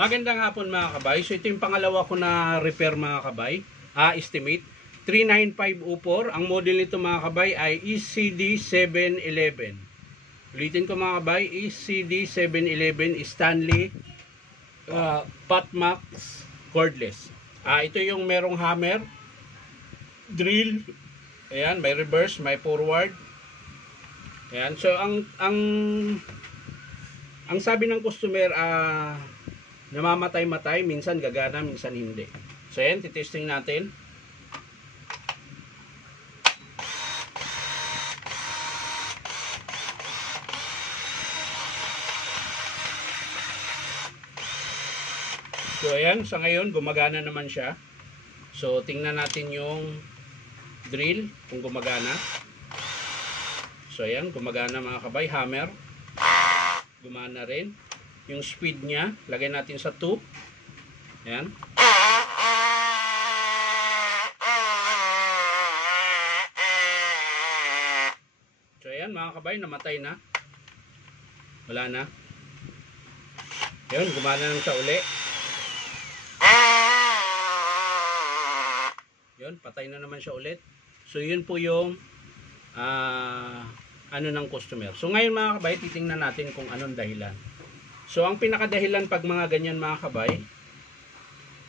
Magandang hapon mga kabay. So ito yung pangalawa ko na repair mga kabay. Estimate 39504. Ang model nito mga kabay ay ECD711. Ulitin ko mga kabay, ECD711 Stanley Patmax cordless. Ito yung merong hammer, drill. Ayan, may reverse, may forward. Ayan, so ang sabi ng customer, namamatay-matay, minsan gagana, minsan hindi. So ayan, titesting natin. So ayan, sa ngayon gumagana naman siya. So tingnan natin yung drill kung gumagana. So ayan, gumagana mga kabay, hammer. Gumana rin. Yung speed niya, lagay natin sa 2. Ayan. So ayan mga kabay, namatay na. Wala na. Ayan, gumana lang siya uli. Yun, patay na naman siya ulit. So yun po yung ano ng customer. So ngayon mga kabay, titingnan natin kung anong dahilan. So ang pinakadahilan pag mga ganyan mga kabay,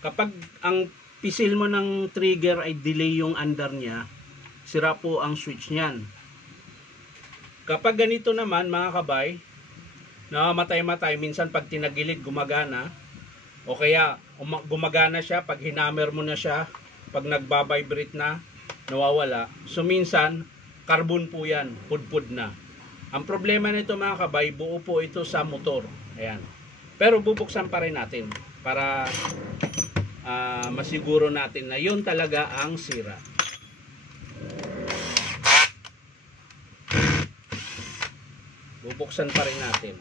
kapag ang pisil mo ng trigger ay delay yung under niya, sira po ang switch niyan. Kapag ganito naman mga kabay, namamatay-matay, minsan pag tinagilid gumagana, o kaya gumagana siya pag hinammer mo na siya, pag nagbabibrate na, nawawala. So minsan, carbon po yan, pudpud na. Ang problema nito mga kabay, buo po ito sa motor. Ayan. Pero bubuksan pa rin natin para masiguro natin na yun talaga ang sira. Bubuksan pa rin natin.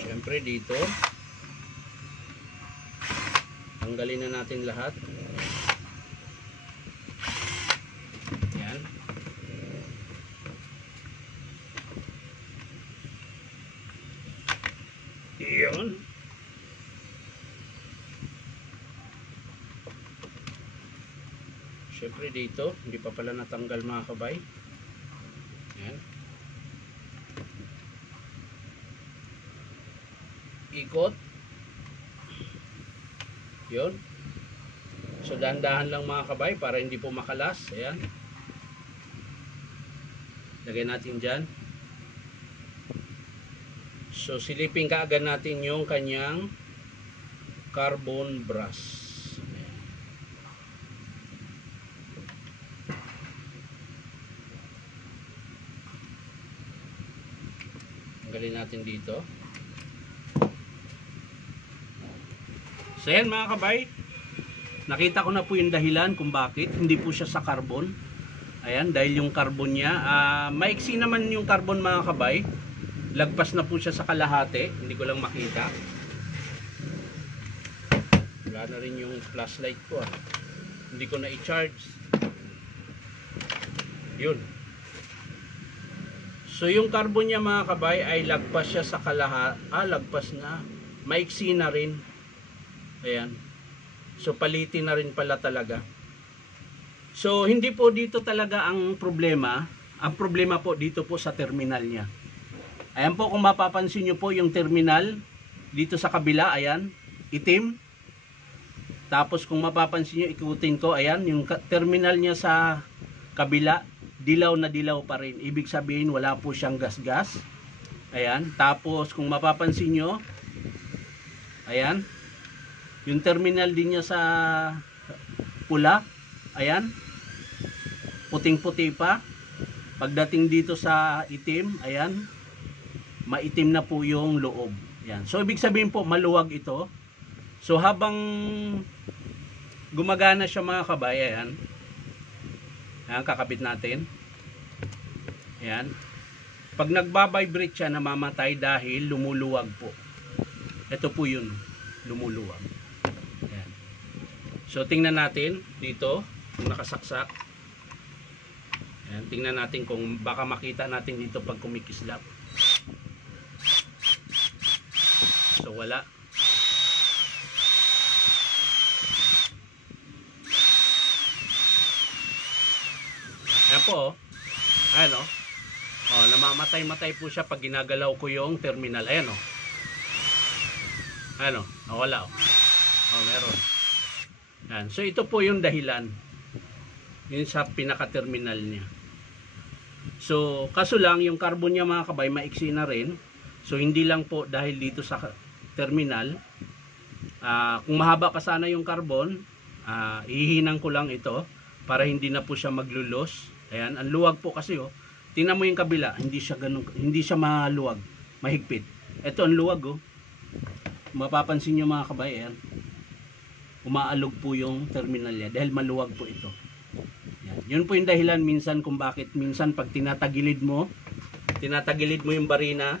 Siyempre dito tanggalin na natin lahat. Yan. Yun. Siyempre dito hindi pa pala natanggal mga kabay. Yan. Ikot. Yun. So dahan-dahan lang mga kabay para hindi po makalas. Ayan. Lagay natin dyan. So silipin kaagad natin yung kanyang carbon brush. Tanggalin natin dito. So yan mga kabay, nakita ko na po yung dahilan kung bakit hindi po siya sa carbon. Ayan, dahil yung carbon niya, maiksi naman yung carbon mga kabay. Lagpas na po siya sa kalahati, hindi ko lang makita. Wala na rin yung flashlight ko Hindi ko na i-charge. Yun. So yung carbon niya mga kabay ay lagpas siya sa kalahati. Lagpas na. Maiksi na rin. Ayan. So palitin na rin pala talaga. So hindi po dito talaga ang problema. Ang problema po dito po sa terminal niya. Ayan po, kung mapapansin nyo po yung terminal dito sa kabila, ayan, itim. Tapos kung mapapansin nyo, ikutin ko, ayan, yung terminal niya sa kabila, dilaw na dilaw pa rin. Ibig sabihin wala po siyang gas-gas. Ayan. Tapos kung mapapansin nyo, ayan, yung terminal din niya sa pula, ayan, puting-puti pa. Pagdating dito sa itim, ayan, maitim na po yung loob. Ayan. So ibig sabihin po maluwag ito. So habang gumagana siya mga kabay, ayan, ayan, kakabit natin. Ayan. Pag nagbabibrate siya, namamatay dahil lumuluwag po. Ito po yun, lumuluwag. So tingnan natin dito kung nakasaksak. Ayan, tingnan natin kung baka makita natin dito pag kumikislap. So wala. Ayan po oh. Ayan oh. Oh, namamatay-matay po siya pag ginagalaw ko yung terminal. Ayan oh. Ayan oh. Wala oh. Oh, meron. Ayan. So ito po yung dahilan. Yun sa pinaka-terminal niya. So kaso lang yung carbon niya mga kabay maiksi na rin. So hindi lang po dahil dito sa terminal. Kung mahaba pa sana yung carbon, ihihinang ko lang ito para hindi na po siya maglulos. Ayan, ang luwag po kasi oh. Tingnan mo yung kabila, hindi siya ganun, hindi siya maluwag, mahigpit. Ito ang luwag oh. Mapapansin niyo mga kabay, ayan. Umaalog po yung terminal niya dahil maluwag po ito. Yan. Yun po yung dahilan minsan kung bakit minsan pag tinatagilid mo yung barina,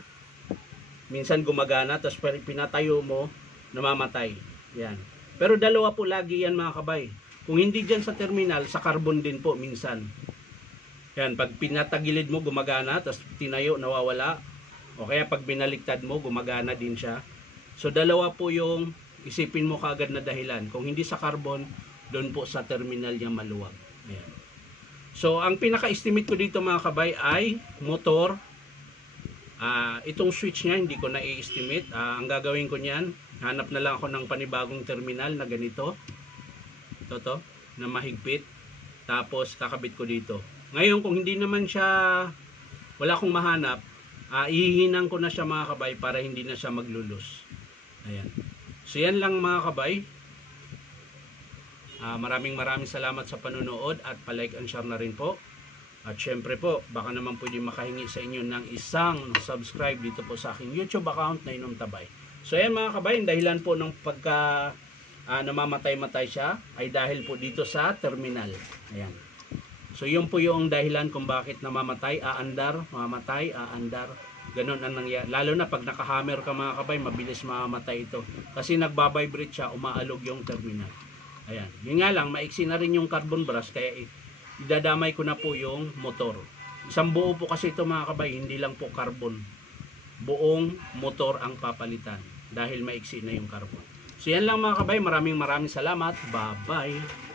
minsan gumagana, tapos pinatayo mo, namamatay. Yan. Pero dalawa po lagi yan mga kabay. Kung hindi dyan sa terminal, sa carbon din po minsan. Yan, pag pinatagilid mo, gumagana, tapos tinayo, nawawala. O kaya pag binaliktad mo, gumagana din siya. So dalawa po yung isipin mo kaagad na dahilan. Kung hindi sa carbon, doon po sa terminal niya maluwag. Ayan. So ang pinaka-estimate ko dito mga kabay ay motor. Itong switch niya hindi ko na i-estimate. Ang gagawin ko niyan, hanap na lang ako ng panibagong terminal na ganito. Ito na mahigpit. Tapos kakabit ko dito. Ngayon kung hindi naman siya, wala akong mahanap, ihihinang ko na siya mga kabay para hindi na siya maglulos. Ayan. So yan lang mga kabay. Maraming salamat sa panonood at palike and share na rin po. At syempre po, baka naman pwede makahingi sa inyo ng isang subscribe dito po sa aking YouTube account na Inom Tabay. So yan mga kabay, dahilan po ng pagka namamatay-matay siya ay dahil po dito sa terminal. Ayan. So yun po yung dahilan kung bakit namamatay, aandar, mamamatay, aandar. Ganun ang nangyayari. Lalo na pag nakahammer ka mga kabay, mabilis mamamatay ito. Kasi nagbabibrate siya, umaalog yung terminal. Ayan. Yun nga lang, maiksi na rin yung carbon brush, kaya idadamay ko na po yung motor. Isang buo po kasi ito mga kabay, hindi lang po carbon. Buong motor ang papalitan dahil maiksi na yung carbon. So yan lang mga kabay, maraming salamat. Bye-bye.